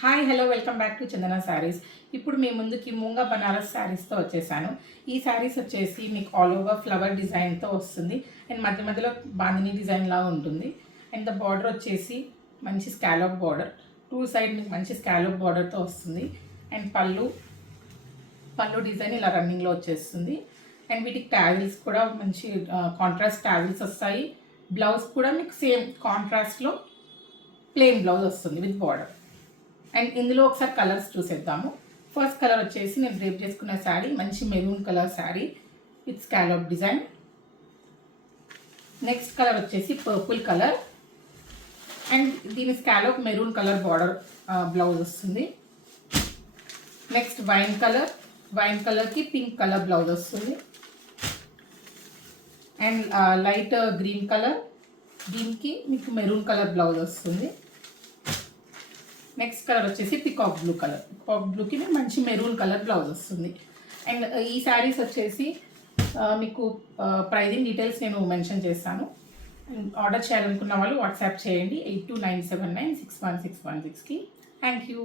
Hi hello welcome back to Chandana sarees. ఇప్పుడు మీ ముందుకి మూంగా బనారస్ శారీస్తో వచ్చేసాను. ఈ శారీస్ వచ్చేసి మీకు ఆల్ ఓవర్ ఫ్లవర్ డిజైన్తో వస్తుంది అండ్ మధ్య మధ్యలో బాందిని డిజైన్ లాగా ఉంటుంది. అండ్ ద బార్డర్ వచ్చేసి మంచి స్కాలప్ బార్డర్, టూ సైడ్ మీకు మంచి స్కాలప్ బార్డర్తో వస్తుంది. అండ్ పళ్ళు డిజైన్ ఇలా రన్నింగ్లో వచ్చేస్తుంది. అండ్ వీటికి ట్యాజిల్స్ కూడా మంచి కాంట్రాస్ట్ ట్యాజిల్స్ వస్తాయి. బ్లౌజ్ కూడా మీకు సేమ్ కాంట్రాస్ట్లో ప్లెయిన్ బ్లౌజ్ వస్తుంది విత్ బార్డర్. అండ్ ఇందులో ఒకసారి కలర్స్ చూసేద్దాము. ఫస్ట్ కలర్ వచ్చేసి నేను డ్రేప్ చేసుకున్న శారీ మంచి maroon colour sari with scallop design. Next colour వచ్చేసి పర్పుల్ కలర్ అండ్ దీని scallop maroon colour border blouse వస్తుంది. నెక్స్ట్ వైన్ కలర్కి పింక్ కలర్ బ్లౌజ్ వస్తుంది. అండ్ లైట్ గ్రీన్ కలర్, దీనికి మీకు మెరూన్ కలర్ బ్లౌజ్ వస్తుంది. నెక్స్ట్ కలర్ వచ్చేసి పికాక్ బ్లూకి మంచి మెరూన్ కలర్ బ్లౌజ్ వస్తుంది. అండ్ ఈ శారీస్ వచ్చేసి మీకు ప్రైజింగ్ డీటెయిల్స్ నేను మెన్షన్ చేస్తాను. ఆర్డర్ చేయాలనుకున్న వాళ్ళు వాట్సాప్ చేయండి 8297961616కి. Thank you.